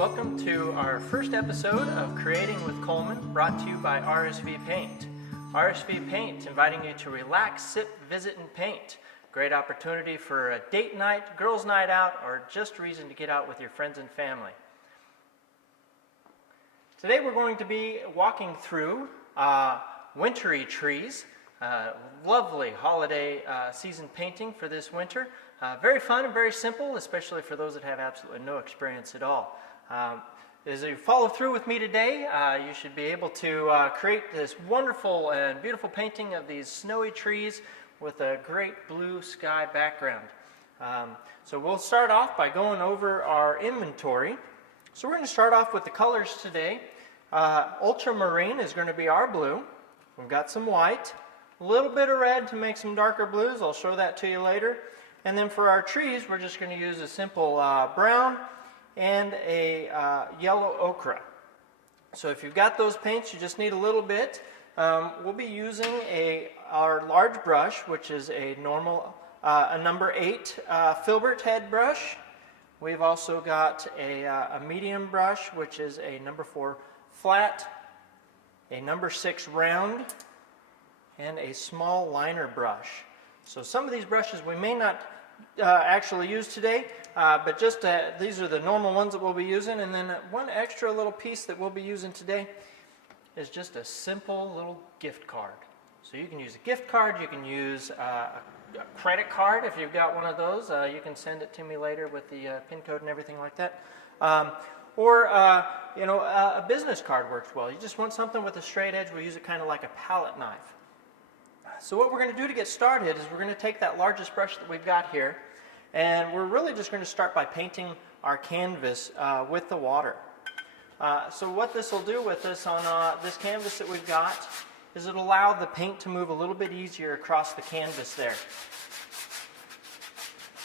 Welcome to our first episode of Creating with Coleman, brought to you by RSV Paint. RSV Paint, inviting you to relax, sip, visit, and paint. Great opportunity for a date night, girls' night out, or just a reason to get out with your friends and family. Today we're going to be walking through wintry trees. Lovely holiday season painting for this winter. Very fun and very simple, especially for those that have absolutely no experience at all. As you follow through with me today, you should be able to create this wonderful and beautiful painting of these snowy trees with a great blue sky background. So we'll start off by going over our inventory. So we're going to start off with the colors today. Ultramarine is going to be our blue. We've got some white, a little bit of red to make some darker blues. I'll show that to you later. And then for our trees, we're just going to use a simple brown and a yellow ochre. So if you've got those paints, you just need a little bit. We'll be using our large brush, which is a number 8 filbert head brush. We've also got a medium brush, which is a number 4 flat, a number 6 round, and a small liner brush. So some of these brushes we may not actually use today, but just these are the normal ones that we'll be using. And then one extra little piece that we'll be using today is just a simple little gift card. So you can use a gift card, you can use a credit card if you've got one of those. You can send it to me later with the PIN code and everything like that. Or a business card works well. You just want something with a straight edge. We'll use it kind of like a palette knife. So what we're going to do to get started is we're going to take that largest brush that we've got here, and we're really just going to start by painting our canvas with the water. So what this will do with us on this canvas that we've got is it'll allow the paint to move a little bit easier across the canvas there.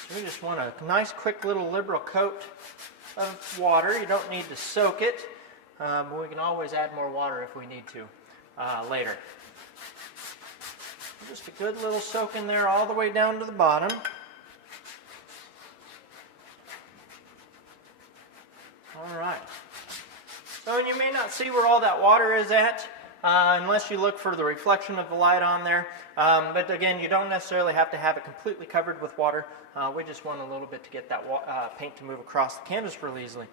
So we just want a nice quick little liberal coat of water. You don't need to soak it, but we can always add more water if we need to later. Just a good little soak in there all the way down to the bottom. All right. So you may not see where all that water is at unless you look for the reflection of the light on there. But again, you don't necessarily have to have it completely covered with water. We just want a little bit to get that paint to move across the canvas really easily.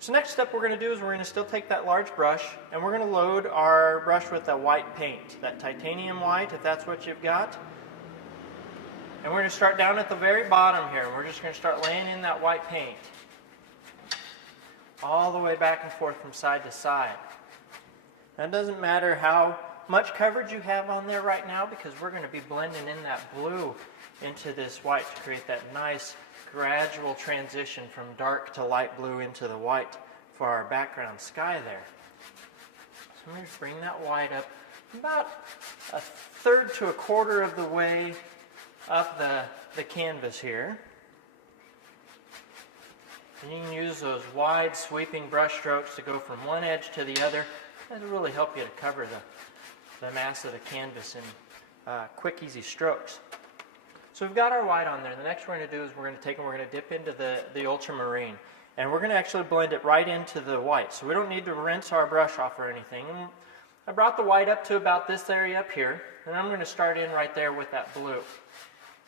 So next step we're going to do is we're going to still take that large brush and we're going to load our brush with that white paint, that titanium white if that's what you've got. And we're going to start down at the very bottom here. We're just going to start laying in that white paint all the way back and forth from side to side. Now it doesn't matter how much coverage you have on there right now because we're going to be blending in that blue into this white to create that nice gradual transition from dark to light blue into the white for our background sky there. So I'm going to bring that white up about a third to a quarter of the way up the canvas here. And you can use those wide sweeping brush strokes to go from one edge to the other. That'll really help you to cover the mass of the canvas in quick, easy strokes. So we've got our white on there. The next we're going to do is we're going to take and we're going to dip into the ultramarine. And we're going to actually blend it right into the white. So we don't need to rinse our brush off or anything. And I brought the white up to about this area up here. And I'm going to start in right there with that blue.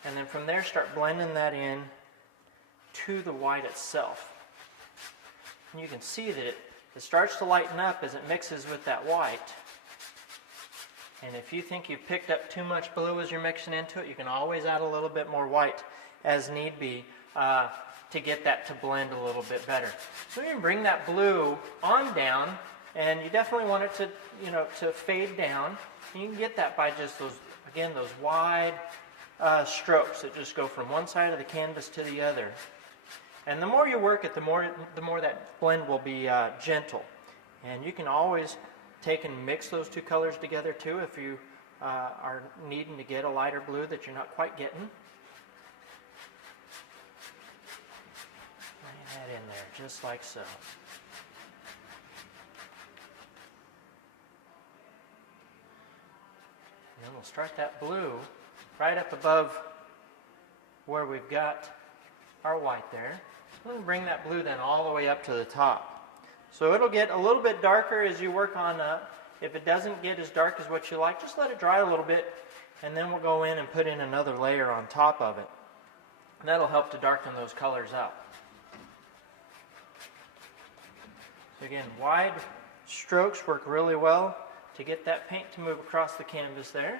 And then from there start blending that in to the white itself. And you can see that it starts to lighten up as it mixes with that white. And if you think you've picked up too much blue as you're mixing into it, you can always add a little bit more white as need be to get that to blend a little bit better. So you can bring that blue on down, and you definitely want it to fade down. And you can get that by just those wide strokes that just go from one side of the canvas to the other. And the more you work it, the more that blend will be gentle. And you can always take and mix those two colors together too if you are needing to get a lighter blue that you're not quite getting. Lay that in there just like so. And then we'll start that blue right up above where we've got our white there. We're going to bring that blue then all the way up to the top. So it'll get a little bit darker as you work on up. If it doesn't get as dark as what you like, just let it dry a little bit, and then we'll go in and put in another layer on top of it. And that'll help to darken those colors up. So again, wide strokes work really well to get that paint to move across the canvas there.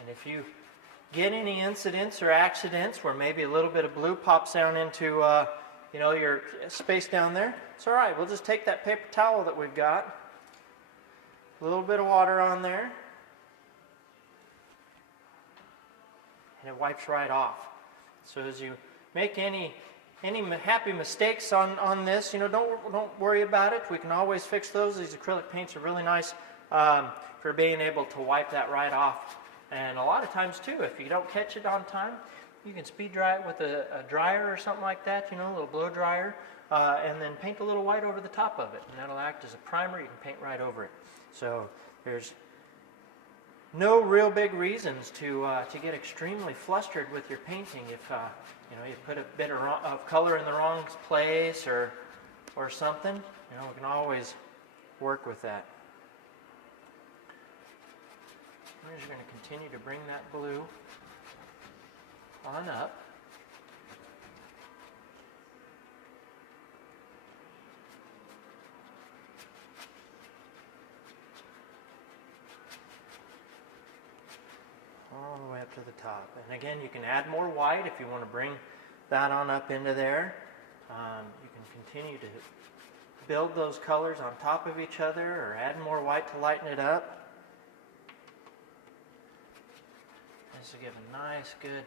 And if you get any incidents or accidents where maybe a little bit of blue pops down into your space down there, it's all right. We'll just take that paper towel that we've got, a little bit of water on there, and it wipes right off. So as you make any happy mistakes on this, don't worry about it. We can always fix those. These acrylic paints are really nice for being able to wipe that right off. And a lot of times too, if you don't catch it on time, you can speed dry it with a dryer or something like that, a little blow dryer, and then paint a little white over the top of it, and that'll act as a primer. You can paint right over it. So there's no real big reasons to get extremely flustered with your painting if you put a bit of color in the wrong place or something. We can always work with that. We're just going to continue to bring that blue on up. All the way up to the top. And again, you can add more white if you want to bring that on up into there. You can continue to build those colors on top of each other or add more white to lighten it up. This will give a nice, good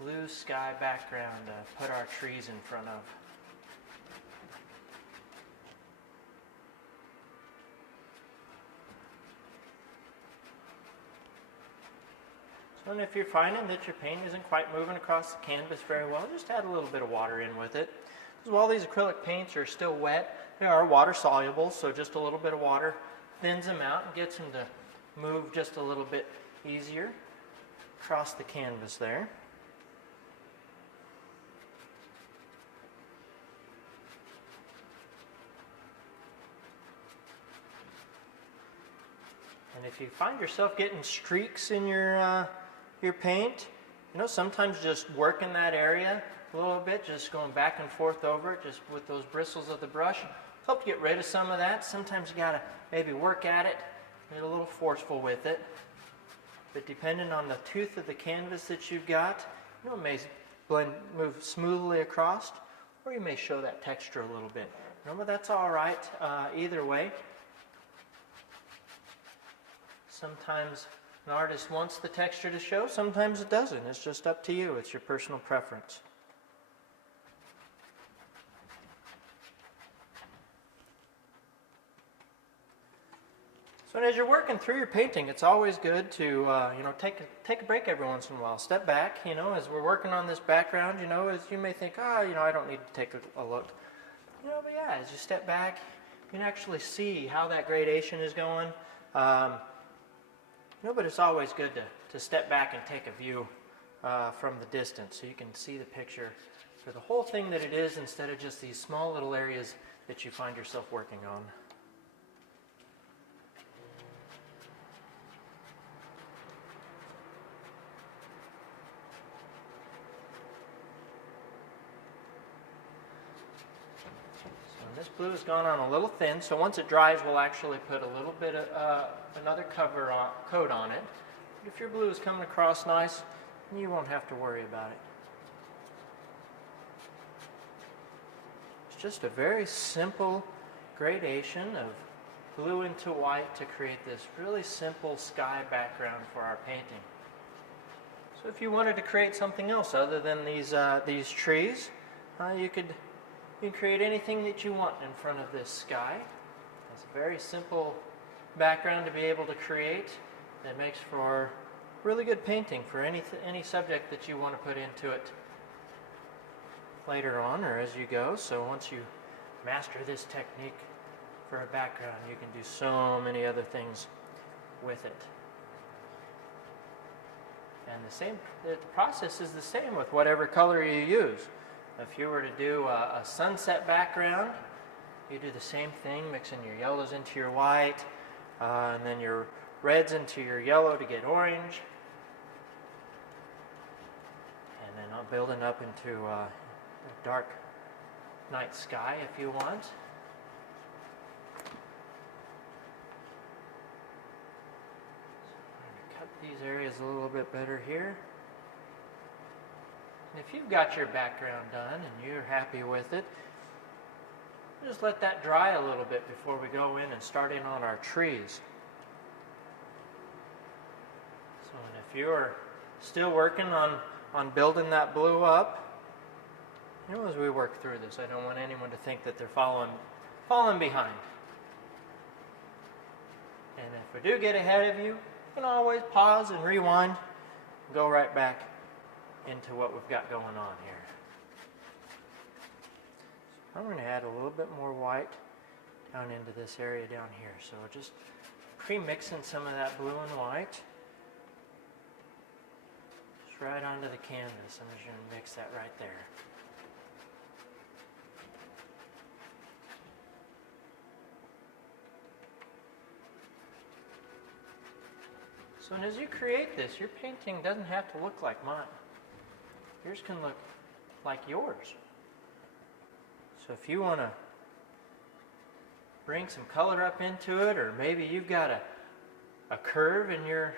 blue sky background to put our trees in front of. So and if you're finding that your paint isn't quite moving across the canvas very well, just add a little bit of water in with it. Because while these acrylic paints are still wet, they are water soluble, so just a little bit of water thins them out and gets them to move just a little bit easier across the canvas there. And if you find yourself getting streaks in your paint, sometimes just working that area a little bit, just going back and forth over it, just with those bristles of the brush, help get rid of some of that. Sometimes you gotta maybe work at it, get a little forceful with it. But depending on the tooth of the canvas that you've got, it may move smoothly across, or you may show that texture a little bit. Remember, that's all right either way. Sometimes an artist wants the texture to show, sometimes it doesn't. It's just up to you. It's your personal preference. So as you're working through your painting, it's always good to take a break every once in a while. Step back, as we're working on this background, as you may think, I don't need to take a look. But yeah, as you step back, you can actually see how that gradation is going. But it's always good to step back and take a view from the distance so you can see the picture for the whole thing that it is instead of just these small little areas that you find yourself working on. This blue has gone on a little thin, so once it dries, we'll actually put a little bit of another coat on it. If your blue is coming across nice, you won't have to worry about it. It's just a very simple gradation of blue into white to create this really simple sky background for our painting. So if you wanted to create something else other than these trees, you can create anything that you want in front of this sky. It's a very simple background to be able to create that makes for really good painting for any subject that you want to put into it later on or as you go. So once you master this technique for a background, you can do so many other things with it. And the process is the same with whatever color you use. If you were to do a sunset background, you do the same thing, mixing your yellows into your white, and then your reds into your yellow to get orange. And then building up into a dark night sky if you want. Cut these areas a little bit better here. And if you've got your background done and you're happy with it, just let that dry a little bit before we go in and start in on our trees. So if you're still working on building that blue up, as we work through this, I don't want anyone to think that they're falling behind. And if we do get ahead of you, you can always pause and rewind and go right back into what we've got going on here. I'm going to add a little bit more white down into this area down here. So we're just pre-mixing some of that blue and white just right onto the canvas. I'm just going to mix that right there. So as you create this, your painting doesn't have to look like mine. Yours can look like yours. So if you want to bring some color up into it, or maybe you've got a curve in your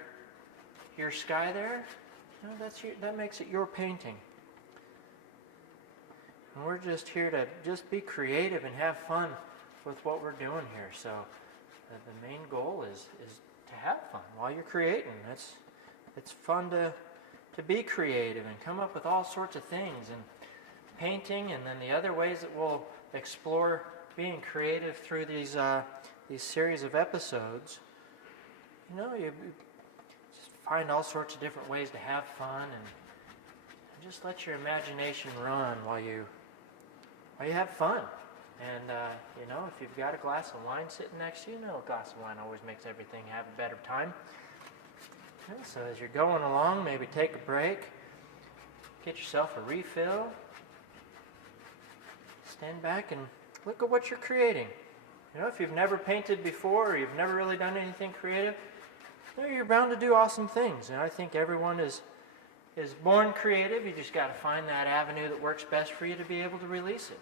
sky there, that makes it your painting. And we're just here to just be creative and have fun with what we're doing here. So the main goal is to have fun while you're creating. It's fun to be creative and come up with all sorts of things, and painting, and then the other ways that we'll explore being creative through these series of episodes. You just find all sorts of different ways to have fun, and just let your imagination run while you have fun. And if you've got a glass of wine sitting next to you, a glass of wine always makes everything have a better time. So as you're going along, maybe take a break, get yourself a refill, stand back and look at what you're creating. If you've never painted before, or you've never really done anything creative, you're bound to do awesome things. And I think everyone is born creative. You just got to find that avenue that works best for you to be able to release it.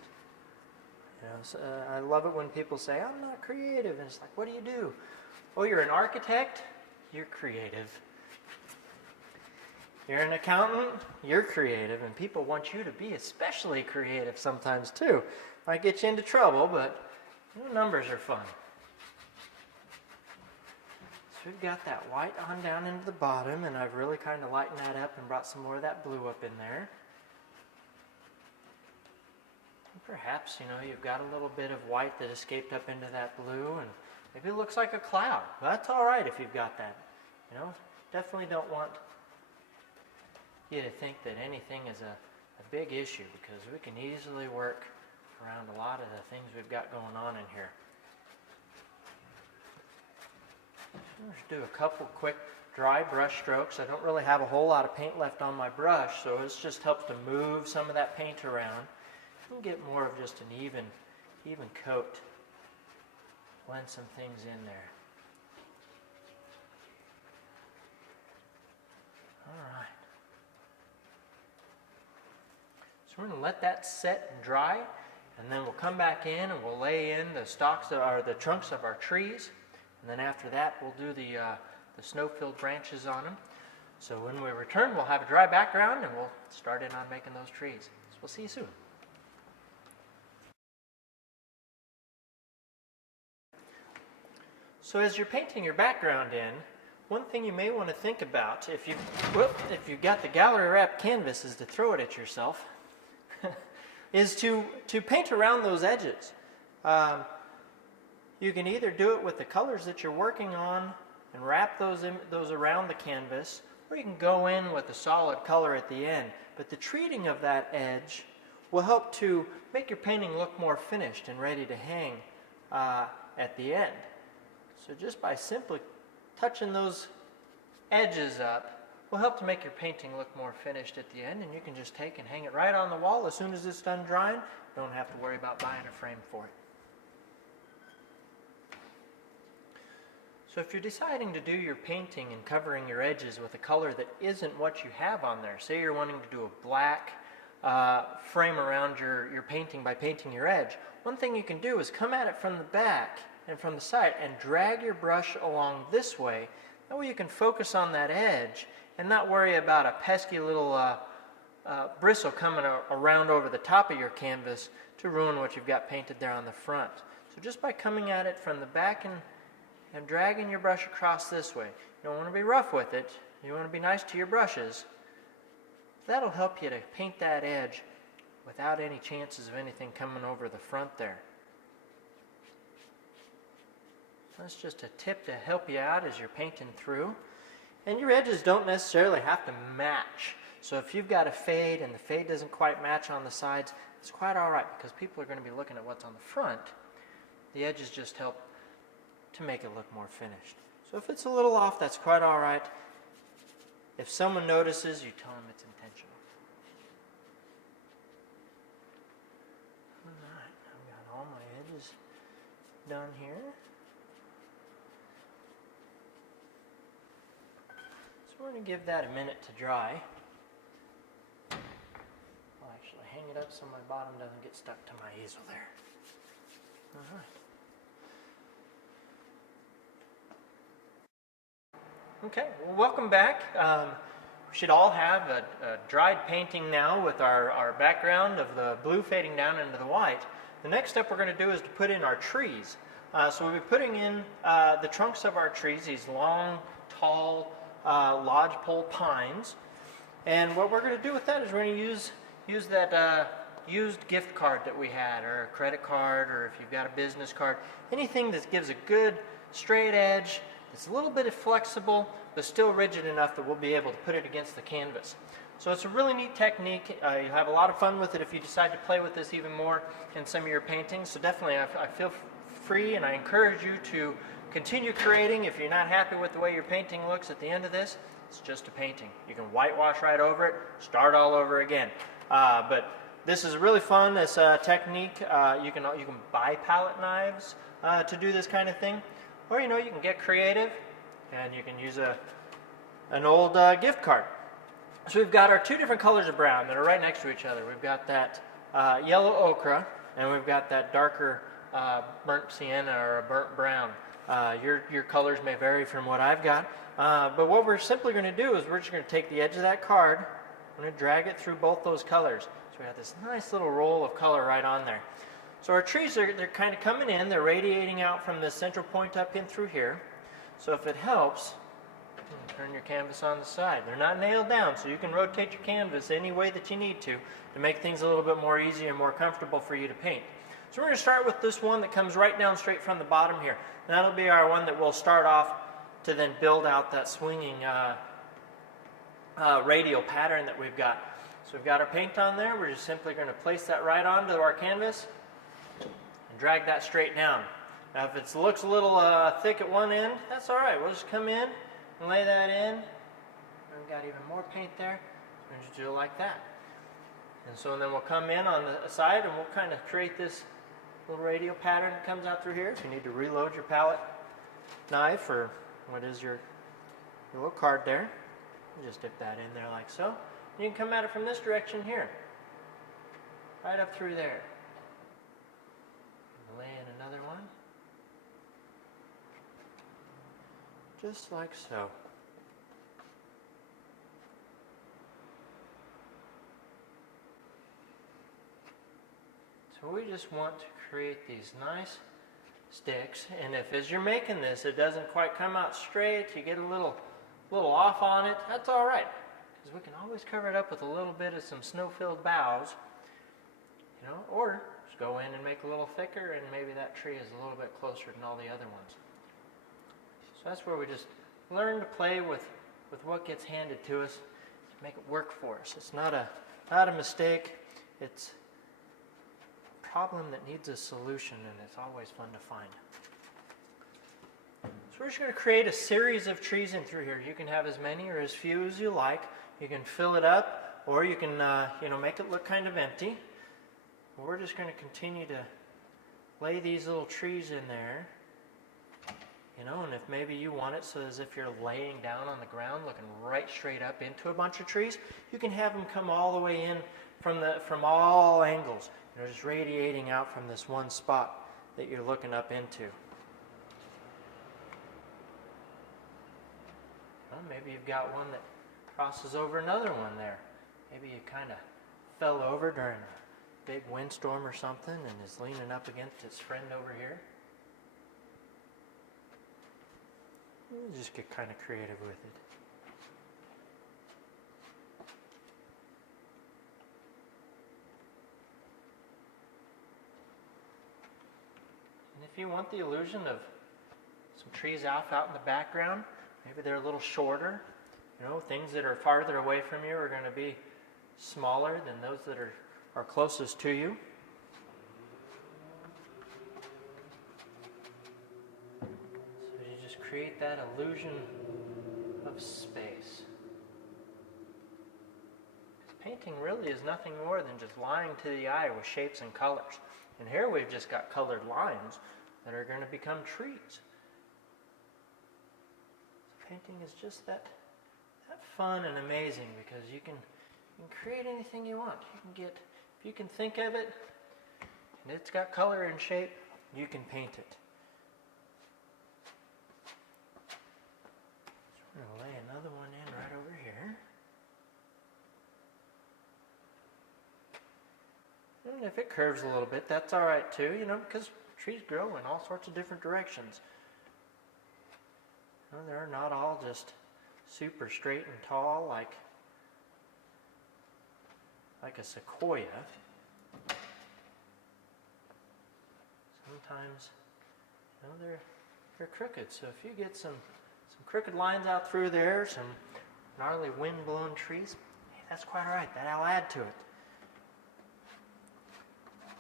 I love it when people say, I'm not creative. And it's like, what do? Oh, you're an architect? You're creative. You're an accountant? You're creative. And people want you to be especially creative sometimes too. Might get you into trouble, but numbers are fun. So we've got that white on down into the bottom, and I've really kind of lightened that up and brought some more of that blue up in there. Perhaps, you've got a little bit of white that escaped up into that blue, and maybe it looks like a cloud. Well, that's all right if you've got that. Definitely don't want you to think that anything is a big issue, because we can easily work around a lot of the things we've got going on in here. Let's do a couple quick dry brush strokes. I don't really have a whole lot of paint left on my brush, so it just helps to move some of that paint around. We'll get more of just an even coat. Blend some things in there. All right. So we're going to let that set and dry, and then we'll come back in and we'll lay in the the trunks of our trees, and then after that we'll do the snow-filled branches on them. So when we return, we'll have a dry background, and we'll start in on making those trees. So we'll see you soon. So as you're painting your background in, one thing you may want to think about, if you've got the gallery wrap canvases to throw it at yourself, is to paint around those edges. You can either do it with the colors that you're working on and wrap those around the canvas, or you can go in with a solid color at the end. But the treating of that edge will help to make your painting look more finished and ready to hang at the end. So just by simply touching those edges up will help to make your painting look more finished at the end, and you can just take and hang it right on the wall as soon as it's done drying. You don't have to worry about buying a frame for it. So if you're deciding to do your painting and covering your edges with a color that isn't what you have on there, say you're wanting to do a black frame around your painting by painting your edge, one thing you can do is come at it from the back and from the side and drag your brush along this way. That way you can focus on that edge and not worry about a pesky little bristle coming around over the top of your canvas to ruin what you've got painted there on the front. So just by coming at it from the back and dragging your brush across this way. You don't want to be rough with it. You want to be nice to your brushes. That'll help you to paint that edge without any chances of anything coming over the front there. That's just a tip to help you out as you're painting through. And your edges don't necessarily have to match. So if you've got a fade and the fade doesn't quite match on the sides, it's quite all right because people are going to be looking at what's on the front. The edges just help to make it look more finished. So if it's a little off, that's quite all right. If someone notices, you tell them it's intentional. All right, I've got all my edges done here. So we're going to give that a minute to dry. I'll actually hang it up so my bottom doesn't get stuck to my easel there. All right. Okay, well, welcome back. We should all have a dried painting now with our background of the blue fading down into the white. The next step we're going to do is to put in our trees. So we'll be putting in the trunks of our trees, these long, tall lodgepole pines. And what we're going to do with that is we're going to use that used gift card that we had, or a credit card, or if you've got a business card, anything that gives a good straight edge. It's a little bit flexible, but still rigid enough that we'll be able to put it against the canvas. So it's a really neat technique. You'll have a lot of fun with it if you decide to play with this even more in some of your paintings. So definitely, I feel free, and I encourage you to continue creating. If you're not happy with the way your painting looks at the end of this, it's just a painting. You can whitewash right over it, start all over again. But this is really fun, this technique. You can buy palette knives to do this kind of thing. Or, you can get creative, and you can use an old gift card. So we've got our two different colors of brown that are right next to each other. We've got that yellow ochre, and we've got that darker burnt sienna or a burnt brown. Your colors may vary from what I've got. But what we're simply going to do is we're just going to take the edge of that card, I'm going to drag it through both those colors. So we have this nice little roll of color right on there. So our trees, they're kind of coming in, they're radiating out from the central point up in through here. So if it helps, turn your canvas on the side. They're not nailed down, so you can rotate your canvas any way that you need to make things a little bit more easy and more comfortable for you to paint. So we're going to start with this one that comes right down straight from the bottom here. And that'll be our one that we'll start off to then build out that swinging radial pattern that we've got. So we've got our paint on there. We're just simply going to place that right onto our canvas and drag that straight down. Now if it looks a little thick at one end, that's all right. We'll just come in and lay that in. We've got even more paint there. We're going to do it like that. And so then we'll come in on the side and we'll kind of create this little radial pattern that comes out through here. If you need to reload your palette knife or what is your little card there, you just dip that in there like so. You can come at it from this direction here, right up through there. Lay in another one, just like so. So we just want to create these nice sticks, and if as you're making this it doesn't quite come out straight, you get a little off on it, that's all right, because we can always cover it up with a little bit of some snow-filled boughs, or just go in and make a little thicker, and maybe that tree is a little bit closer than all the other ones. So that's where we just learn to play with what gets handed to us to make it work for us. It's not a mistake. It's a problem that needs a solution, and it's always fun to find. So So we're just going to create a series of trees in through here. You can have as many or as few as you like. You can fill it up, or you can make it look kind of empty. We're just going to continue to lay these little trees in there. And if maybe you want it so as if you're laying down on the ground looking right straight up into a bunch of trees, you can have them come all the way in from all angles, just radiating out from this one spot that you're looking up into. Well, maybe you've got one that crosses over another one there. Maybe you kind of fell over during a big windstorm or something and is leaning up against its friend over here. We'll just get kind of creative with it. And if you want the illusion of some trees out in the background, maybe they're a little shorter. Things that are farther away from you are going to be smaller than those that are closest to you. Create that illusion of space. Painting really is nothing more than just lying to the eye with shapes and colors. And here we've just got colored lines that are going to become trees. So painting is just that fun and amazing because you can create anything you want. If you can think of it and it's got color and shape, you can paint it. I'm going to lay another one in right over here. And if it curves a little bit, that's all right too, because trees grow in all sorts of different directions. They're not all just super straight and tall like a sequoia. Sometimes, they're crooked. So if you get some crooked lines out through there, some gnarly wind-blown trees, hey, that's quite all right. That'll add to it.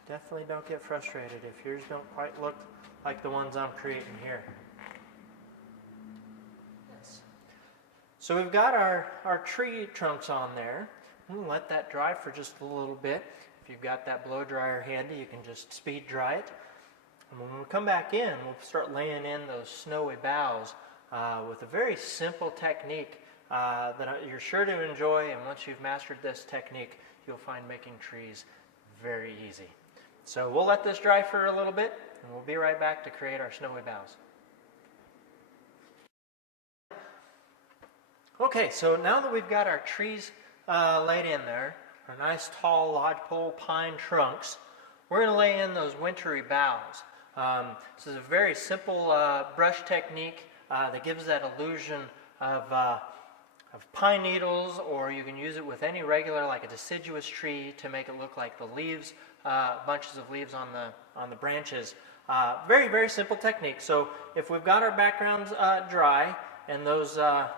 Definitely don't get frustrated if yours don't quite look like the ones I'm creating here. Yes. So we've got our tree trunks on there. We'll let that dry for just a little bit. If you've got that blow dryer handy, you can just speed dry it. And when we come back in, we'll start laying in those snowy boughs with a very simple technique that you're sure to enjoy, and once you've mastered this technique, you'll find making trees very easy. So we'll let this dry for a little bit, and we'll be right back to create our snowy boughs. Okay, so now that we've got our trees laid in there, our nice tall lodgepole pine trunks, we're going to lay in those wintry boughs. This is a very simple brush technique that gives that illusion of pine needles, or you can use it with any regular, like a deciduous tree, to make it look like the leaves, bunches of leaves on the branches. Very, very simple technique. So if we've got our backgrounds dry and those are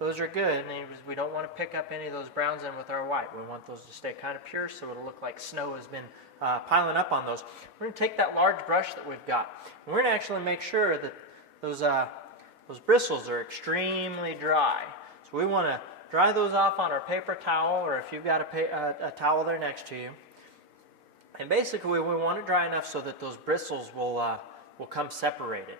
good, and we don't want to pick up any of those browns in with our white. We want those to stay kind of pure, so it'll look like snow has been piling up on those. We're going to take that large brush that we've got, and we're going to actually make sure that those bristles are extremely dry. So we want to dry those off on our paper towel, or if you've got a towel there next to you. And basically we want it dry enough so that those bristles will come separated.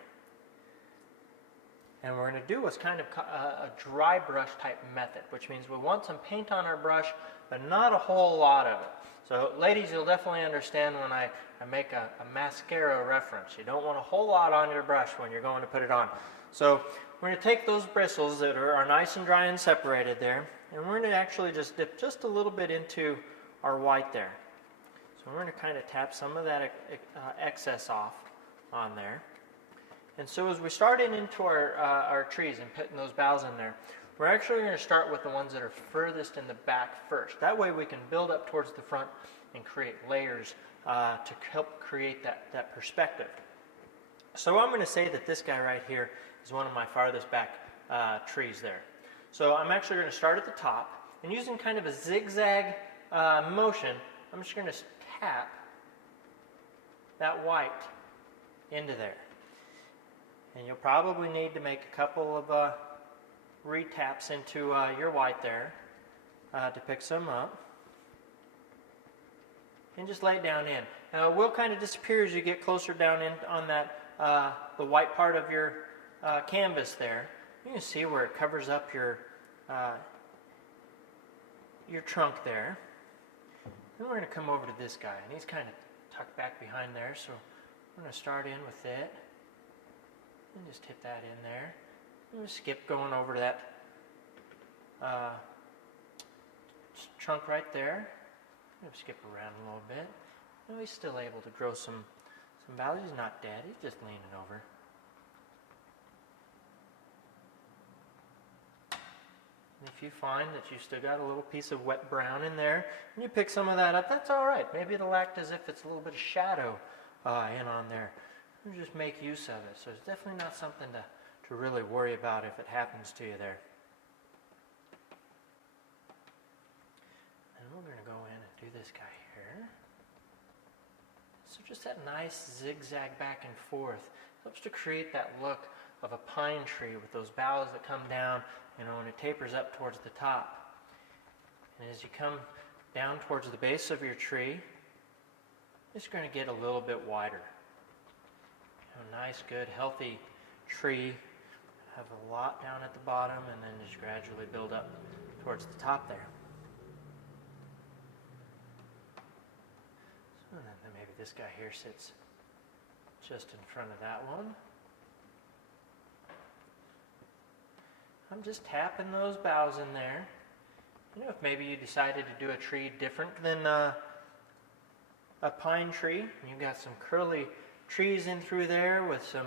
And we're going to do what's kind of a dry brush type method, which means we want some paint on our brush, but not a whole lot of it. So ladies, you'll definitely understand when I make a mascara reference. You don't want a whole lot on your brush when you're going to put it on. So we're going to take those bristles that are nice and dry and separated there, and we're going to actually just dip just a little bit into our white there. So we're going to kind of tap some of that excess off on there. And so as we start into our trees and putting those boughs in there, we're actually going to start with the ones that are furthest in the back first. That way we can build up towards the front and create layers to help create that perspective. So I'm going to say that this guy right here is one of my farthest back trees there. So I'm actually going to start at the top, and using kind of a zigzag motion, I'm just going to tap that white into there. And you'll probably need to make a couple of retaps into your white there to pick some up. And just lay it down in. Now it will kind of disappear as you get closer down in on that the white part of your canvas there. You can see where it covers up your trunk there. Then we're going to come over to this guy, and he's kind of tucked back behind there, so we're going to start in with it. And just hit that in there. And we'll skip going over to that trunk right there. We'll skip around a little bit. And he's still able to grow some boughs. He's not dead, he's just leaning over. And if you find that you still got a little piece of wet brown in there, and you pick some of that up, that's all right. Maybe it'll act as if it's a little bit of shadow in on there. You just make use of it. So it's definitely not something to really worry about if it happens to you there. And we're going to go in and do this guy here. So just that nice zigzag back and forth helps to create that look of a pine tree with those boughs that come down, and it tapers up towards the top. And as you come down towards the base of your tree, it's going to get a little bit wider. Nice, good, healthy tree. Have a lot down at the bottom, and then just gradually build up towards the top there. So then maybe this guy here sits just in front of that one. I'm just tapping those boughs in there. If maybe you decided to do a tree different than a pine tree, and you've got some curly trees in through there with some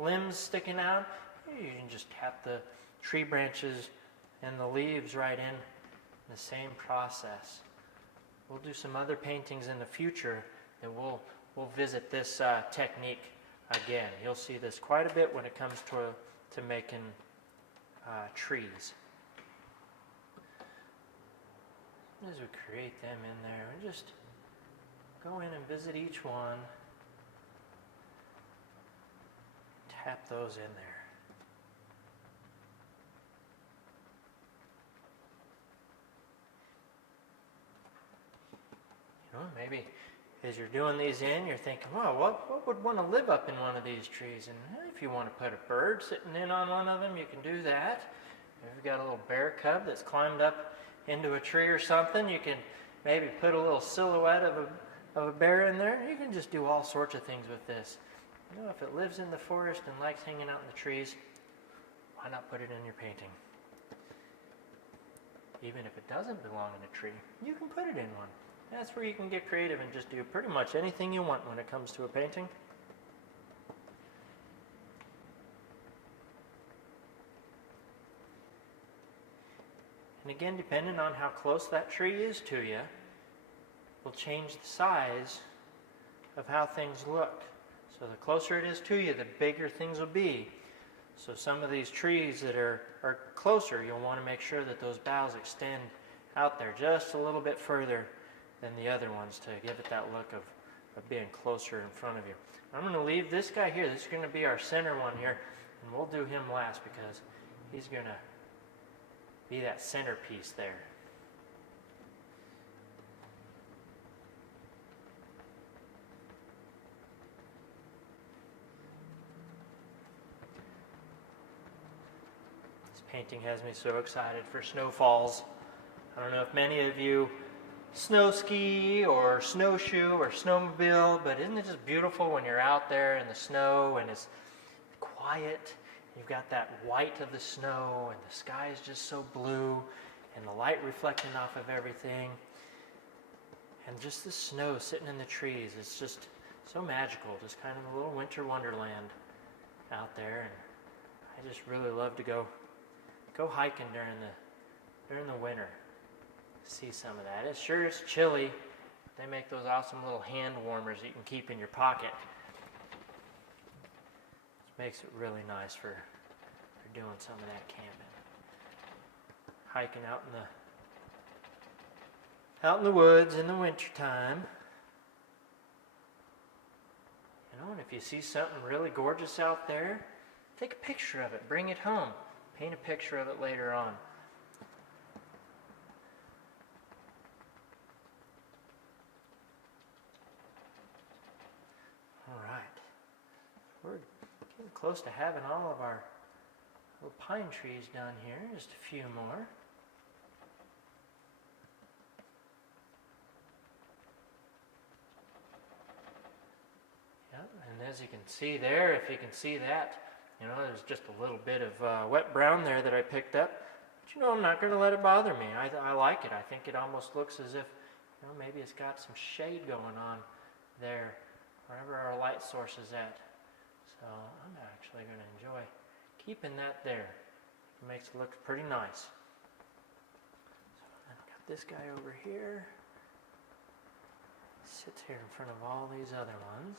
limbs sticking out, you can just tap the tree branches and the leaves right in the same process. We'll do some other paintings in the future, and we'll visit this technique again. You'll see this quite a bit when it comes to making trees. As we create them in there, we just go in and visit each one. Tap those in there. Maybe as you're doing these in, you're thinking, well, what would want to live up in one of these trees? And if you want to put a bird sitting in on one of them, you can do that. If you've got a little bear cub that's climbed up into a tree or something, you can maybe put a little silhouette of a bear in there. You can just do all sorts of things with this. If it lives in the forest and likes hanging out in the trees, why not put it in your painting? Even if it doesn't belong in a tree, you can put it in one. That's where you can get creative and just do pretty much anything you want when it comes to a painting. And again, depending on how close that tree is to you, will change the size of how things look. So the closer it is to you, the bigger things will be. So some of these trees that are closer, you'll want to make sure that those boughs extend out there just a little bit further than the other ones to give it that look of being closer in front of you. I'm going to leave this guy here. This is going to be our center one here, and we'll do him last because he's going to be that centerpiece there. This painting has me so excited for snowfalls. I don't know if many of you snow ski or snowshoe or snowmobile, but isn't it just beautiful when you're out there in the snow and it's quiet? You've got that white of the snow and the sky is just so blue and the light reflecting off of everything. And just the snow sitting in the trees, it's just so magical, just kind of a little winter wonderland out there. And I just really love to go hiking during the winter. See some of that. It sure is chilly. They make those awesome little hand warmers that you can keep in your pocket. It makes it really nice for doing some of that camping. Hiking out in the woods in the wintertime. And if you see something really gorgeous out there, take a picture of it, bring it home, paint a picture of it later on. All right, we're getting close to having all of our little pine trees done here, just a few more. Yep, and as you can see there, if you can see that, you know, there's just a little bit of wet brown there that I picked up. But you know, I'm not going to let it bother me. I like it. I think it almost looks as if, you know, maybe it's got some shade going on there, wherever our light source is at. So I'm actually going to enjoy keeping that there. It makes it look pretty nice. So I've got this guy over here. Sits here in front of all these other ones.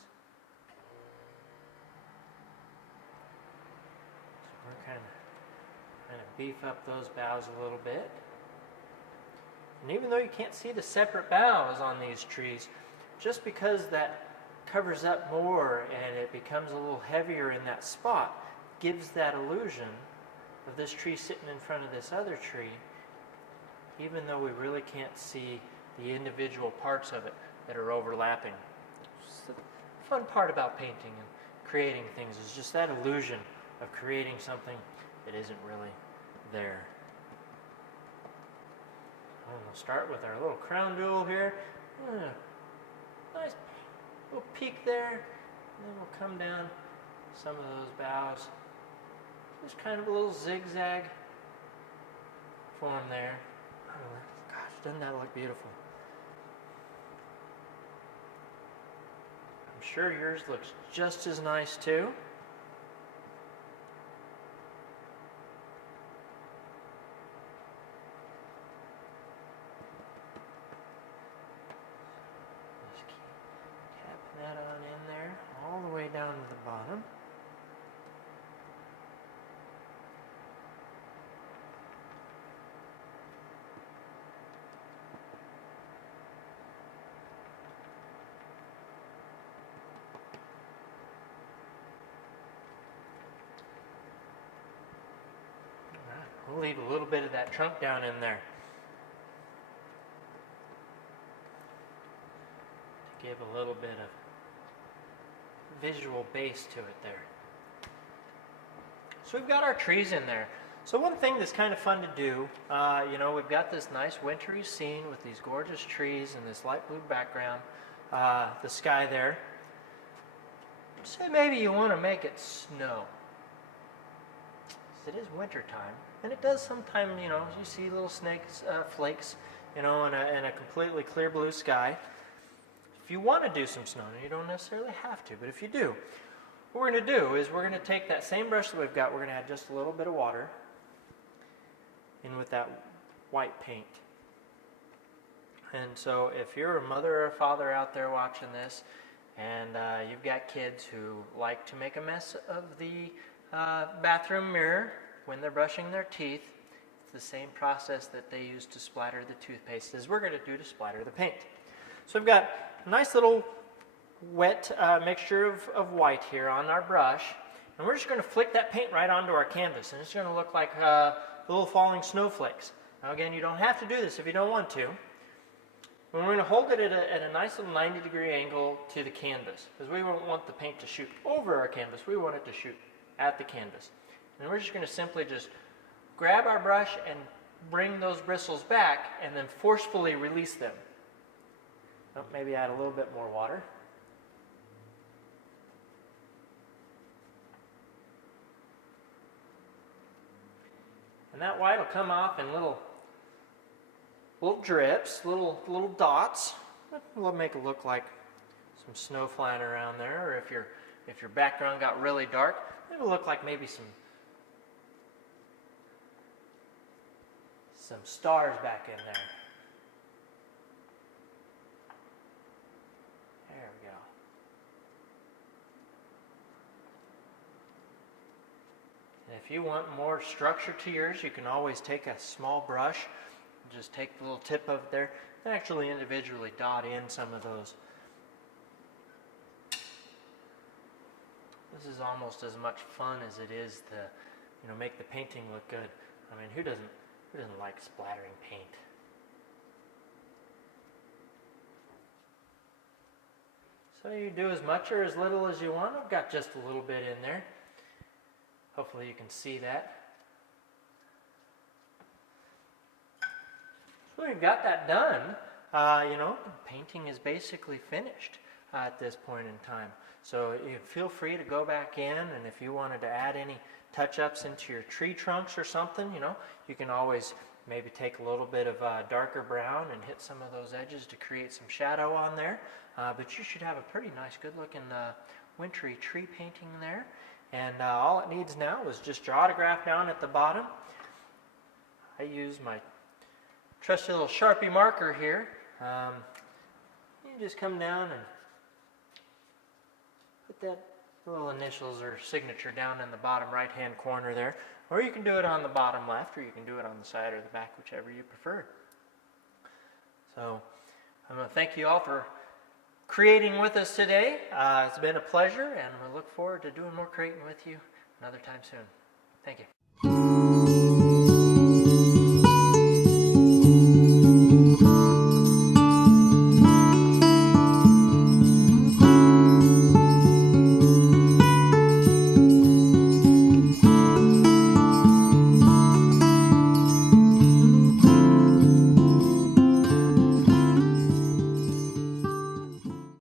So we're kind of beef up those boughs a little bit. And even though you can't see the separate boughs on these trees, just because that covers up more and it becomes a little heavier in that spot, gives that illusion of this tree sitting in front of this other tree, even though we really can't see the individual parts of it that are overlapping. It's the fun part about painting and creating things is just that illusion of creating something that isn't really there. And we'll start with our little crown jewel here. Nice little peak there, and then we'll come down some of those boughs. Just kind of a little zigzag form there. Oh, gosh, doesn't that look beautiful? I'm sure yours looks just as nice too. Just keep tapping that on in there, all the way down to the bottom. We'll leave a little bit of that trunk down in there to give a little bit of visual base to it there. So we've got our trees in there. So one thing that's kind of fun to do, you know, we've got this nice wintry scene with these gorgeous trees and this light blue background, the sky there. Say maybe you want to make it snow. It is winter time, and it does sometimes, you know, you see little flakes, you know, in a completely clear blue sky. If you want to do some snow, you don't necessarily have to, but if you do, what we're going to do is we're going to take that same brush that we've got, we're going to add just a little bit of water in with that white paint. And so if you're a mother or a father out there watching this, and you've got kids who like to make a mess of the bathroom mirror when they're brushing their teeth, it's the same process that they use to splatter the toothpaste as we're going to do to splatter the paint. So we've got a nice little wet mixture of white here on our brush, and we're just going to flick that paint right onto our canvas, and it's going to look like little falling snowflakes. Now again, you don't have to do this if you don't want to. We're going to hold it at a nice little 90-degree angle to the canvas, because we don't want the paint to shoot over our canvas, we want it to shoot at the canvas. And we're just going to simply just grab our brush and bring those bristles back and then forcefully release them. Oh, maybe add a little bit more water. And that white will come off in little drips, little dots. It'll make it look like some snow flying around there, or if your background got really dark, it'll look like maybe some stars back in there. There we go. And if you want more structure to yours, you can always take a small brush, just take the little tip of there, and actually individually dot in some of those This is almost as much fun as it is to, make the painting look good. I mean, who doesn't like splattering paint? So you do as much or as little as you want. I've got just a little bit in there. Hopefully you can see that. So we've got that done. The painting is basically finished at this point in time. So you feel free to go back in, and if you wanted to add any touch-ups into your tree trunks or something, you can always maybe take a little bit of darker brown and hit some of those edges to create some shadow on there. But you should have a pretty nice, good-looking wintry tree painting there. And all it needs now is just your autograph down at the bottom. I use my trusty little Sharpie marker here. You just come down and put that little initials or signature down in the bottom right-hand corner there. Or you can do it on the bottom left, or you can do it on the side or the back, whichever you prefer. So I'm going to thank you all for creating with us today. It's been a pleasure, and we look forward to doing more creating with you another time soon. Thank you.